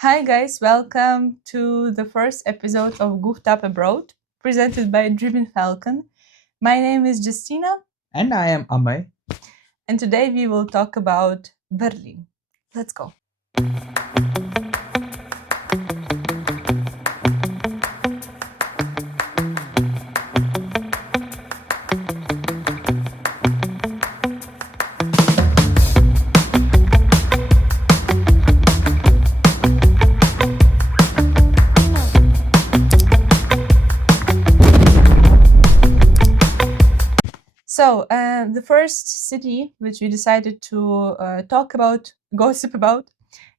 Hi guys, welcome to the first episode of Goofed Up Abroad, presented by Dreaming Falcon. My name is Justyna, And I am Ameya. and today we will talk about Berlin. Let's go. So, the first city which we decided to talk about, gossip about,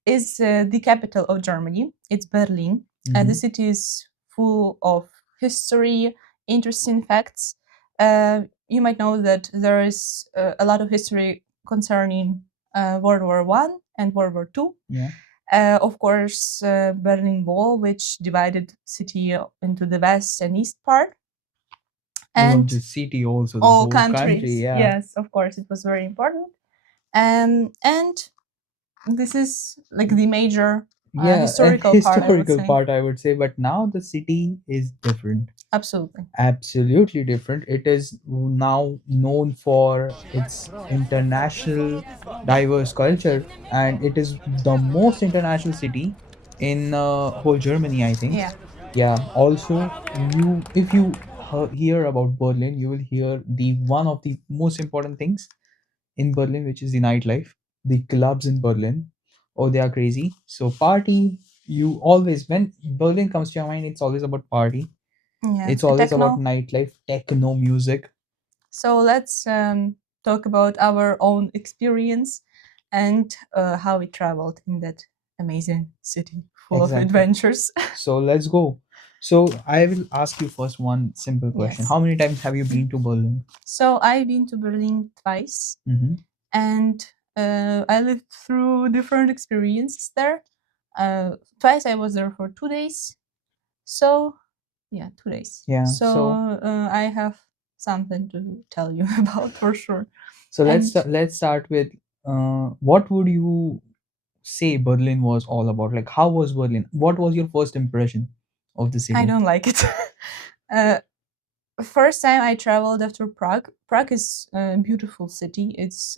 is the capital of Germany. It's Berlin. The city is full of history, interesting facts. You might know that there is a lot of history concerning World War One and World War Two. Yeah. Of course, Berlin Wall, which divided city into the west and east part, Not and just city, also the all whole countries. country. Yeah. Yes, of course, it was very important. And this is like the major Yeah, and historical part, I would historical say. part, I would say. But now the city is different. Absolutely. Absolutely different. It is now known for its international diverse culture, and it is the most international city in whole Germany, I think. Yeah. Yeah. Also, if you hear about Berlin, you will hear the one of the most important things in Berlin, which is the nightlife. The clubs in Berlin, oh, they are crazy. So party, you always when Berlin comes to your mind, it's always about party. Yeah. It's always about Techno. nightlife, techno music. So let's talk about our own experience and how we traveled in that amazing city full of Exactly. adventures. So let's go. So I will ask you first one simple question. Yes. How many times have you been to Berlin? So I've been to Berlin twice, Mm-hmm. and I lived through different experiences there. Twice I was there for 2 days. So yeah, 2 days. Yeah. So I have something to tell you about for sure. So And let's start with what would you say Berlin was all about? Like, how was Berlin? What was your first impression of the city? I don't like it. uh, First time I traveled after Prague. Prague is a beautiful city. It's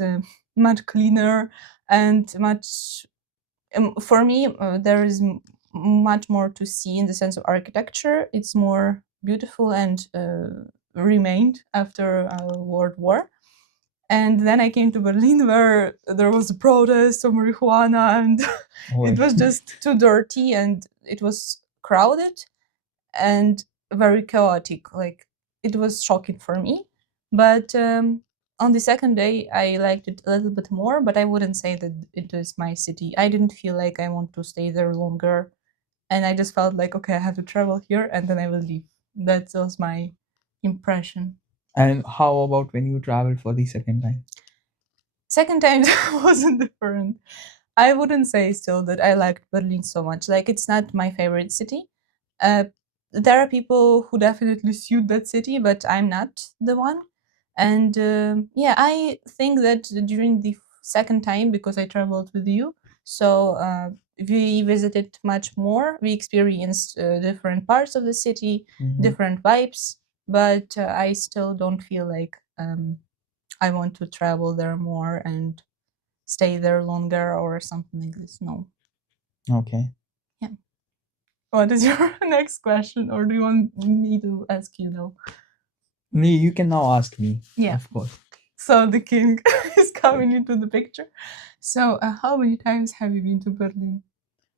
much cleaner and much. For me, there is much more to see in the sense of architecture. It's more beautiful and remained after World War. And then I came to Berlin, where there was a protest of marijuana, and Oh, it was just too dirty, and it was crowded and very chaotic. Like, it was shocking for me. But on the second day, I liked it a little bit more, but I wouldn't say that it is my city. I didn't feel like I want to stay there longer. And I just felt like, okay, I have to travel here and then I will leave. That was my impression. and how about when you traveled for the second time? Second time wasn't different. I wouldn't say still that I liked Berlin so much. Like, it's not my favorite city. Uh, there are people who definitely suit that city, but I'm not the one. And yeah, I think that during the second time, because I traveled with you, so we visited much more. We experienced different parts of the city, Mhm. different vibes, but I still don't feel like I want to travel there more and stay there longer or something like this. No. Okay. Yeah. What is your next question, or do you want me to ask you now? Me, you can now ask me. Yeah. Of course. So the king is coming into the picture. So, how many times have you been to Berlin?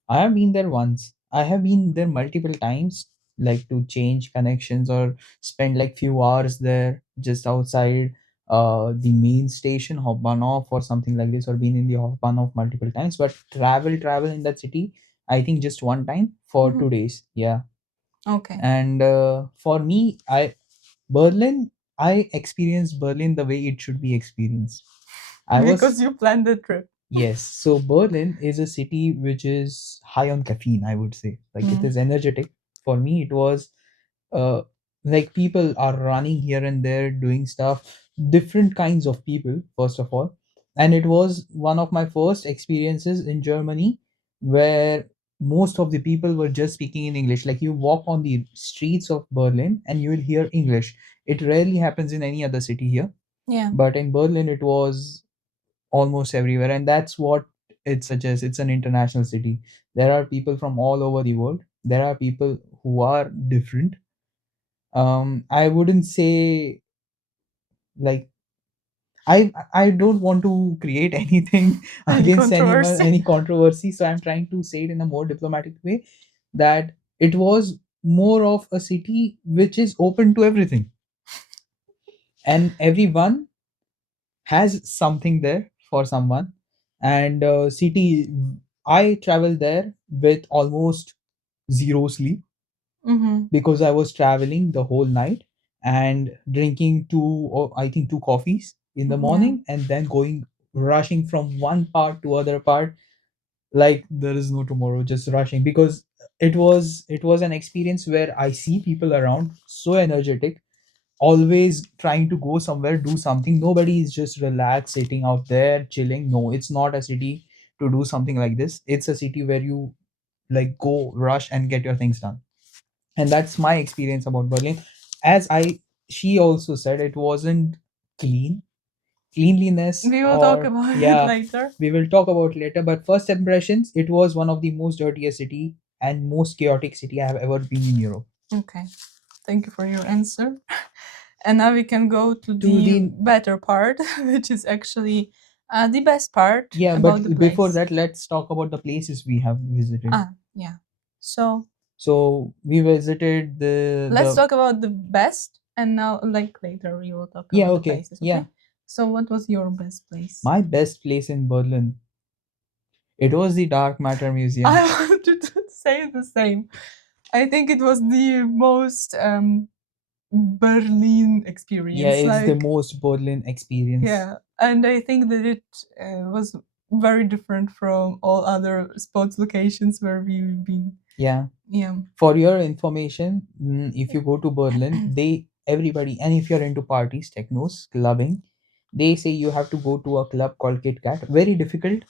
I have been there once. I have been there multiple times, like to change connections or spend like few hours there just outside the main station, Hauptbahnhof or something like this, or been in the Hauptbahnhof multiple times. But travel in that city, I think just one time for Mhm. 2 days. Yeah. Okay. And for me, Berlin, I experienced Berlin the way it should be experienced. I was Because you planned the trip. Yes, so Berlin is a city which is high on caffeine, I would say. Like it Mm. is energetic. For me, it was uh like people are running here and there doing stuff, different kinds of people, first of all. And it was one of my first experiences in Germany where most of the people were just speaking in English. Like you walk on the streets of Berlin and you will hear English. It rarely happens in any other city here, Yeah. but in Berlin it was almost everywhere, and that's what it suggests. It's an international city. There are people from all over the world. There are people who are different. I wouldn't say like I don't want to create anything Any against anyone, controversy? any controversy. So I'm trying to say it in a more diplomatic way that it was more of a city which is open to everything, and everyone has something there for someone. And city, I traveled there with almost zero sleep Mm-hmm. because I was traveling the whole night and drinking two, or I think two coffees in the Yeah. morning, and then going rushing from one part to other part like there is no tomorrow, just rushing, because it was an experience where I see people around so energetic, always trying to go somewhere, do something. Nobody is just relaxed sitting out there chilling. No, it's not a city to do something like this. It's a city where you like go rush and get your things done. And that's my experience about Berlin. As I She also said it wasn't clean. Cleanliness, We will talk or about it yeah, later. we will talk about later, but first impressions, it was one of the most dirtiest city and most chaotic city I have ever been in Europe. Okay. Thank you for your answer. And now we can go to To the the better part, which is actually the best part Yeah, but about the before place. that, let's talk about the places we have visited. Yeah. So So we visited let's the talk about the best, and now, like later, we will talk Yeah, about the okay, places. yeah. Okay. So, what was your best place? My best place in Berlin, it was the Dark Matter Museum. I wanted to say the same. I think it was the most Berlin Yeah, experience. it's the Like, most Berlin experience. yeah, and I think that it was very different from all other sports locations where we've been. Yeah. Yeah. For your information, if you go to Berlin, they everybody, and if you're into parties, technos, clubbing, they say you have to go to a club called Kit Kat. Very difficult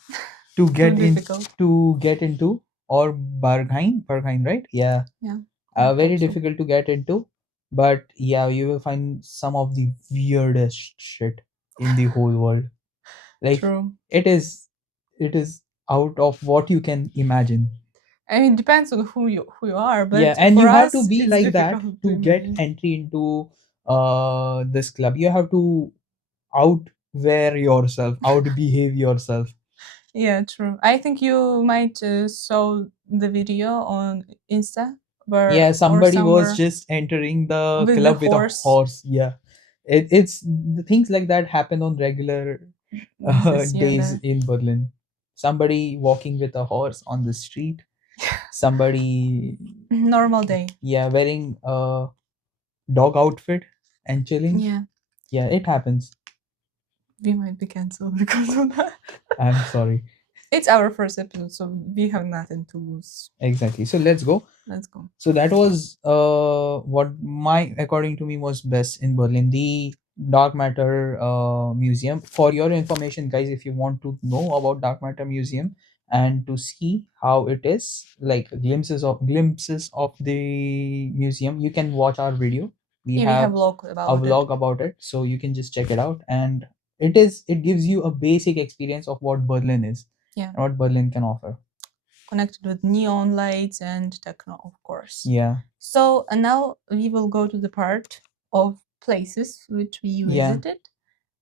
to Too get in difficult. to get into, or Berghain, right? Yeah, Yeah. I very hope so. difficult to get into. But yeah, you will find some of the weirdest shit in the whole world. Like True. it is, it is out of what you can imagine. I mean, it depends on who you are, Yeah, but and for you have to us, be it's like that difficult to to get imagine. entry into this club. You have to outwear yourself, outbehave yourself. Yeah, true. I think you might saw the video on Insta where Yeah, or somebody was somewhere just entering the with the club with a horse. horse. Yeah, it's the things like that happen on regular This is yeah days the in Berlin. Somebody walking with a horse on the street, somebody, normal day. yeah, wearing a dog outfit and chilling. Yeah, Yeah, it happens. we might be cancelled because of that. I'm sorry. It's our first episode, so we have nothing to lose. Exactly. So let's go. Let's go. So that was what my according to me was best in Berlin, the Dark Matter Museum. For your information, guys, if you want to know about Dark Matter Museum and to see how it is, like glimpses of the museum, you can watch our video. We Yeah, we have have vlog a about it. vlog about it, so you can just check it out. And it gives you a basic experience of what Berlin is Yeah, and what Berlin can offer. connected with neon lights and techno, of course. Yeah. So, and now we will go to the part of places which we Yeah. visited.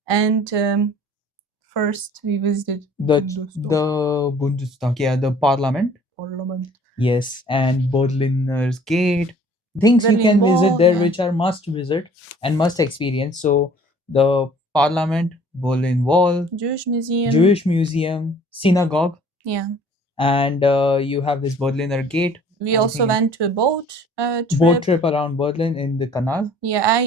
And first, we visited The Bundestag, yeah, the parliament. Parliament. Yes, and Berliner's Gate. Things you Berlin can visit Wall, there, yeah. which are must visit and must experience. So the parliament, Berlin Wall, Jewish Museum. Jewish Museum, synagogue, Yeah. and you have this Berliner Gate. We I also think went to a boat boat trip. trip around Berlin in the canal. Yeah,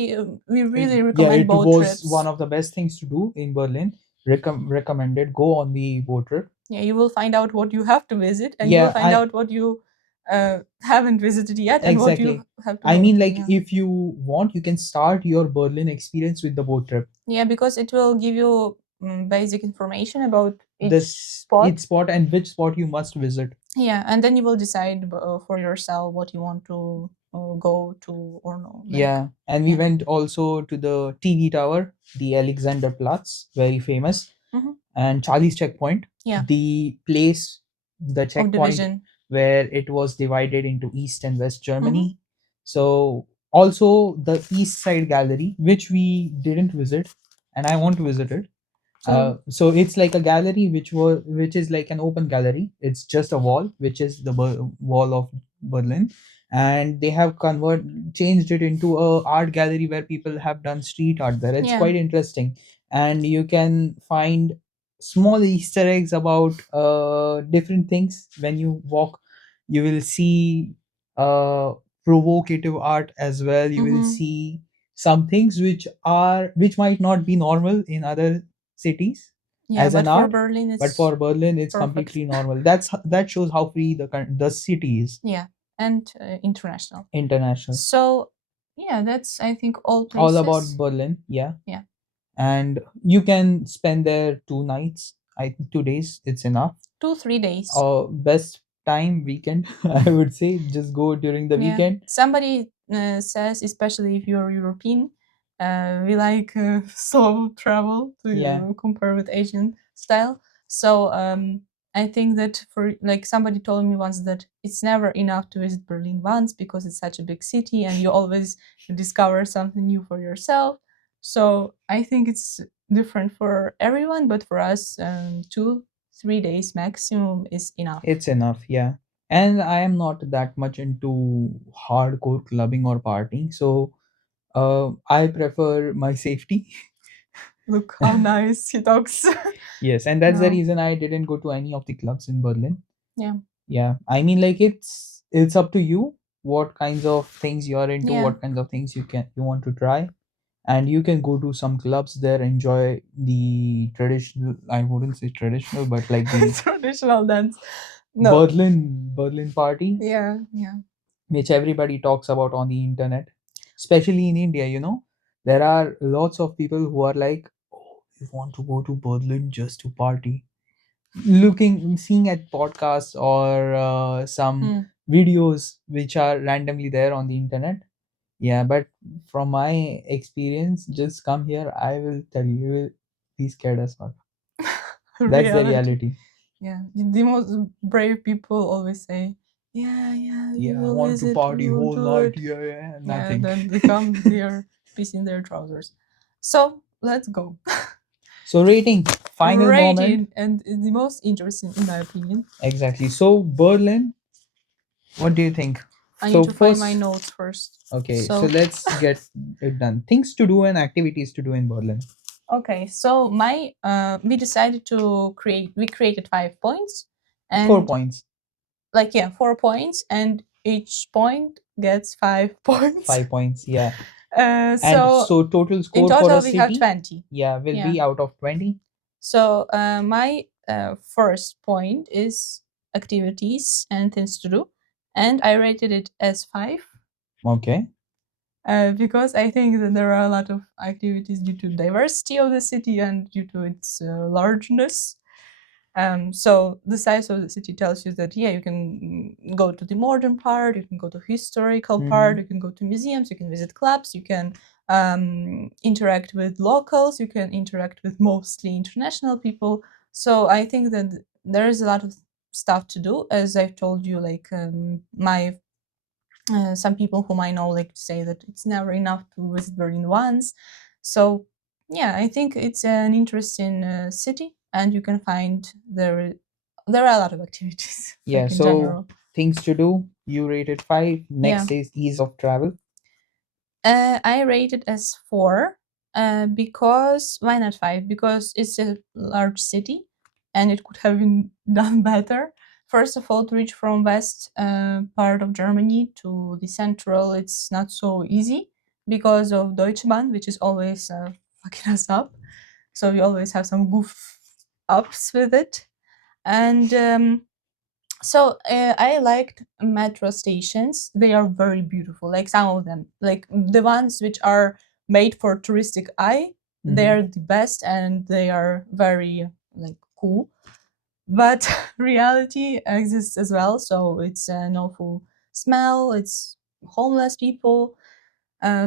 we really Yeah, recommend it boat was trips. one of the best things to do in Berlin. Recommended. Go on the boat trip. Yeah, you will find out what you have to visit, and you Yeah, will find out what you haven't visited yet, and what exactly. you have to I go mean, to. like, Yeah. if you want, you can start your Berlin experience with the boat trip. Yeah, because it will give you basic information about each This spot. each spot and which spot you must visit. Yeah, and then you will decide for yourself what you want to go to or no. Like, Yeah, and we yeah. went also to the TV tower, the Alexanderplatz, very famous, Hmm. and Charlie's checkpoint, Yeah, the place, the of checkpoint division. where it was divided into East and West Hmm. Germany. So also the East Side Gallery, which we didn't visit, and I want to visit it. So So it's like a gallery which is like an open gallery. It's just a wall, which is the wall of Berlin, and they have changed it into a art gallery where people have done street art there. It's yeah. quite interesting, and you can find small Easter eggs about different things when you walk. You will see provocative art as well. You will Hmm. see some things which might not be normal in other cities Yeah, as an but for art, Berlin, but it's for Berlin it's perfect. completely normal. That shows how free the city is. Yeah, and international. International. So yeah, that's I think all All about places. Berlin, yeah. Yeah, And you can spend there 2 nights. 2 days, it's enough. 2 3 days. Best time weekend, I would say, just go during the Yeah, weekend. somebody says, especially if you're European, we like slow travel to Yeah, compare with Asian style. So I think that for like somebody told me once that it's never enough to visit Berlin once because it's such a big city and you always discover something new for yourself. So I think it's different for everyone, but for us, 2 3 days maximum is enough. it's enough, yeah. And I am not that much into hardcore clubbing or partying, so I prefer my safety. Look how nice he talks. Yes, and that's the No. reason I didn't go to any of the clubs in Berlin. Yeah. Yeah, I mean, like it's up to you what kinds of things you're into, Yeah. what kinds of things you want to try, and you can go to some clubs there, enjoy the traditional. I wouldn't say traditional, but like the Traditional dance. No. Berlin party, Yeah. Yeah. which everybody talks about on the internet, especially in India. There are lots of people who are like, oh, you want to go to Berlin just to party, seeing at podcasts or some Mm. videos which are randomly there on the internet. Yeah, but from my experience, just come here, I will tell you, you will be scared as fuck. That's the Reality. reality. Yeah. The most brave people always say, yeah, yeah, we Yeah, I will want to visit, we party will whole do night. it. Yeah, yeah, Yeah. nothing. Then they come here, piss in their trousers. So let's go. So rating, final moment. Rating and the most interesting, in my opinion. Exactly. So Berlin, what do you think? I need So to find my first, notes first. okay, so So let's get it done. Things to do and activities to do in Berlin. okay, so my we decided to create. We created 5 points, 4 and points, like yeah, 4 points, and each point gets 5 points. 5 points, yeah. And So so total in score for a total we have city, 20. yeah, will Yeah. be out of 20. So my first point is activities and things to do, and I rated it as 5. Okay. Because I think that there are a lot of activities due to diversity of the city and due to its largeness. So the size of the city tells you that yeah, you can go to the modern part, you can go to historical part, Mm-hmm. you can go to museums, you can visit clubs, you can interact with locals, you can interact with mostly international people. So I think that there is a lot of stuff to do. As I've told you, like my some people whom I know like to say that it's never enough to visit Berlin once. So yeah, I think it's an interesting city, and you can find there are a lot of activities Yeah, like in so general. things to do, you rated 5. Yeah, Next is ease of travel. I rate it as 4 because why not 5? Because it's a large city and it could have been done better. First of all, to reach from west part of Germany to the central, it's not so easy because of Deutsche Bahn, which is always fucking us up. So we always have some goof ups with it. And so I liked metro stations. They are very beautiful. Like some of them, like the ones which are made for touristic eye, Mm-hmm. they're the best and they are very like cool. But reality exists as well. So it's an awful smell. It's homeless people.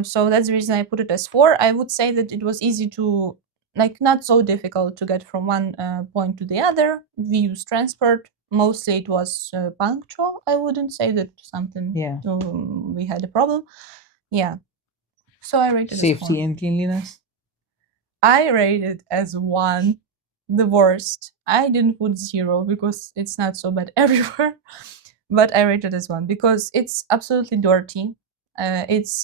So that's the reason I put it as 4. I would say that it was easy to, like, not so difficult to get from one point to the other. We use transport. Mostly it was punctual. I wouldn't say that something Yeah. we had a problem. Yeah. So I rated as 4. Safety and cleanliness. I rated as 1, the worst. I didn't put 0 because it's not so bad everywhere, but I rated as 1 because it's absolutely dirty. It's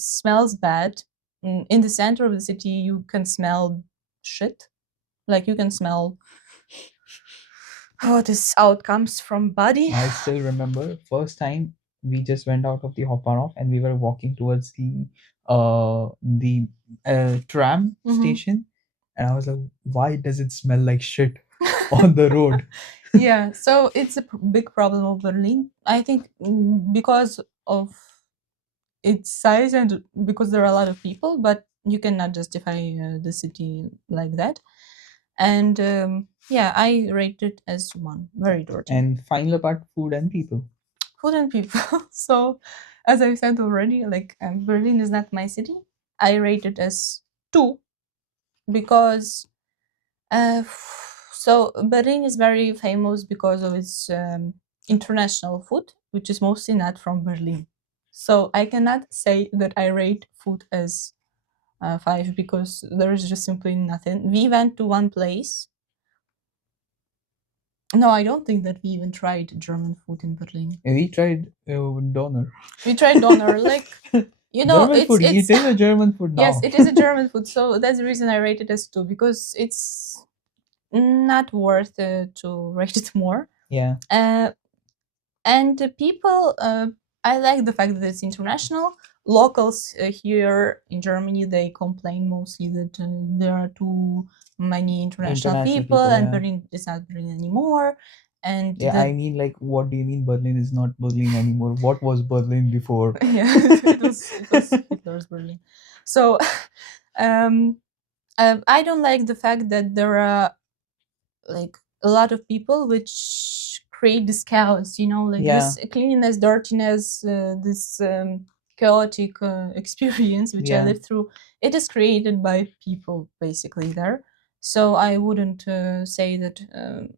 smells bad. In the center of the city, you can smell shit. Like you can smell what is outcomes from body. I still remember first time we just went out of the Hopanoff and we were walking towards the tram Mhm. station, and I was like, why does it smell like shit on the road? Yeah, so it's a big problem of Berlin. I think because of its size and because there are a lot of people, but you cannot justify the city like that. And yeah, I rate it as 1, very dirty. And final part, food and people. Food and people. So, as I said already, like Berlin is not my city. I rate it as 2 because so Berlin is very famous because of its international food, which is mostly not from Berlin. So I cannot say that I rate food as 5 because there is just simply nothing. We went to one place. No, I don't think that we even tried German food in Berlin. We tried doner. We tried doner, like German it's food. It is a German food yes, now. it is a German food. So that's the reason I rate it as 2 because it's not worth to rate it more. Yeah. Uh, and the people, I like the fact that it's international. Locals here in Germany, they complain mostly that there are too many international International people, people, and yeah. Berlin is not Berlin anymore. And Yeah, I mean, like, what do you mean Berlin is not Berlin anymore? What was Berlin before? yeah, it was Hitler's Berlin. So um, I don't like the fact that there are like a lot of people which create this chaos, like Yeah. this cleanliness, dirtiness, this chaotic experience which I Yeah. lived through. It is created by people basically there. So I wouldn't say that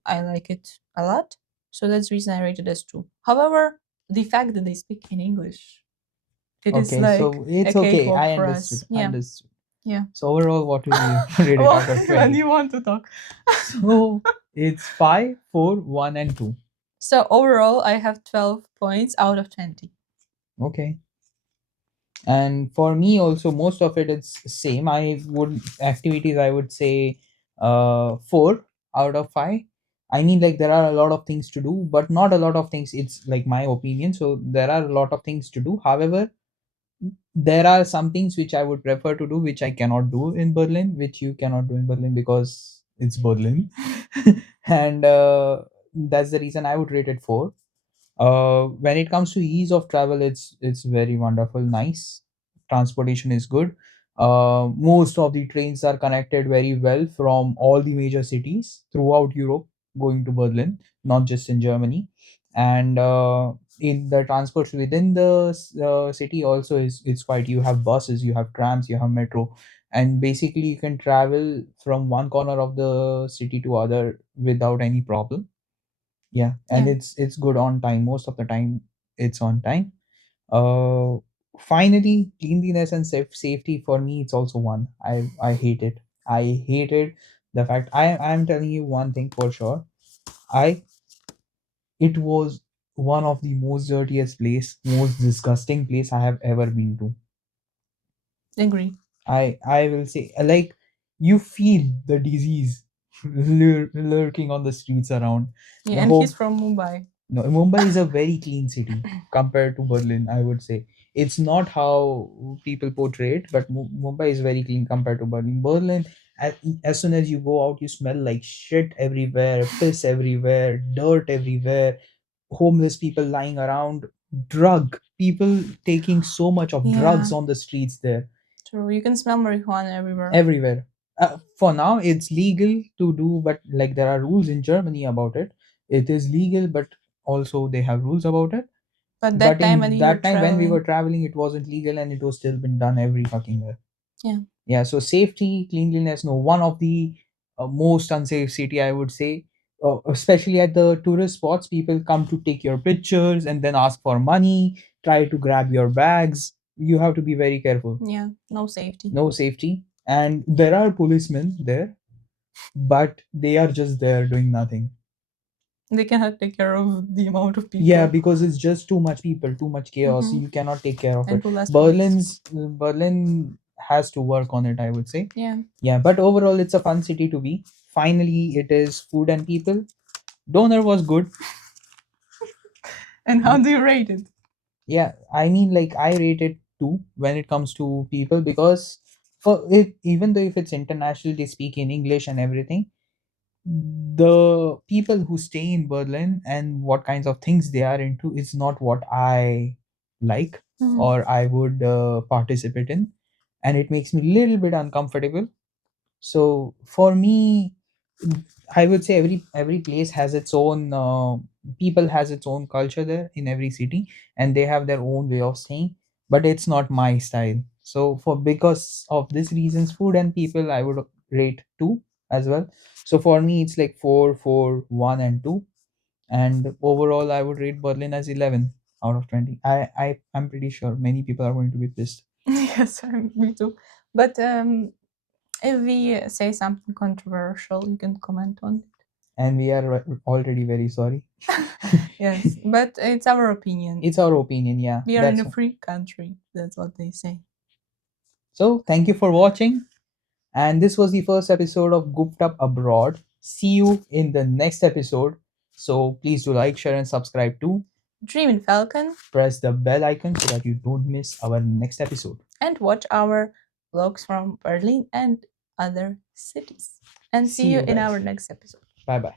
I like it a lot. So that's the reason I rate it as 2. However, the fact that they speak in English, it is Okay, like so a it's okay. cakewalk I for understood. us. Yeah, Understood. yeah. So overall, what will you rate it Well, out of when 20? you want to talk. So it's 5, 4, 1, and 2. So overall, I have 12 points out of 20. Okay. And for me also, most of it is same. I would activities, I would say 4 out of 5. I mean, like, there are a lot of things to do, but not a lot of things. It's like my opinion. So there are a lot of things to do. However, there are some things which I would prefer to do, which I cannot do in Berlin, which you cannot do in Berlin because it's Berlin. And that's the reason I would rate it 4. When it comes to ease of travel, it's very wonderful, nice. Transportation is good. Most of the trains are connected very well from all the major cities throughout Europe, going to Berlin, not just in Germany. And in the transport within the city also is it's quite. You have buses, you have trams, you have metro, and basically you can travel from one corner of the city to other without any problem. Yeah, and Yeah. it's good on time. Most of the time it's on time. uh Finally, cleanliness and safety for me, it's also 1. I hate it. I hated the fact. I'm telling you one thing for sure. I It was one of the most dirtiest place, most disgusting place I have ever been to. Agree. I will say, like, you feel the disease lurking on the streets around. Yeah, The and he's whole from Mumbai. No, Mumbai is a very clean city compared to Berlin, I would say. It's not how people portray it, but Mumbai is very clean compared to Berlin. Berlin, as soon as you go out, you smell like shit everywhere, piss everywhere, dirt everywhere, homeless people lying around, people taking so much of drugs Yeah, on the streets there, true. You can smell marijuana everywhere. everywhere. For now it's legal to do, but like there are rules in Germany about it. It is legal, but also they have rules about it. But that But time when in you were that time when we were traveling, traveling, it wasn't legal, and it was still been done every fucking year. yeah. Yeah, so safety, cleanliness, no, one of the most unsafe city, I would say. Especially at the tourist spots, people come to take your pictures and then ask for money, try to grab your bags. You have to be very careful. Yeah, no safety. No safety, and there are policemen there, but they are just there doing nothing. They cannot take care of the amount of Yeah, people. because it's just too much people, too much chaos. Hmm. You cannot take care of And it. too less police. Berlin has to work on it, I would say. Yeah. Yeah, but overall, it's a fun city to be. Finally, it is food and people. Donor was good. And how do you rate it? Yeah, I mean, like I rate it two when it comes to people, because for it, even though if it's international, they speak in English and everything. The people who stay in Berlin and what kinds of things they are into is not what I like Mhm. or I would participate in, and it makes me a little bit uncomfortable. So for me, I would say every place has its own people has its own culture there in every city, and they have their own way of saying. But it's not my style. So for because of these reasons, food and people, I would rate two as well. So for me, it's like four, four, one, and two. And overall, I would rate Berlin as 11 out of 20. I'm pretty sure many people are going to be pissed, Yes, me too. But if we say something controversial, you can comment on and we are already very sorry. it. Yes, but it's our opinion. It's our opinion, yeah. We are in That's a free country. That's what they say. so. Thank you for watching, and this was the first episode of Goofed Up Abroad. See you in the next episode. So please do like, share, and subscribe too. Dreaming Falcon Press the bell icon so that you don't miss our next episode. and watch our vlogs from Berlin and other cities. And see See you you in guys. our next episode. Bye bye.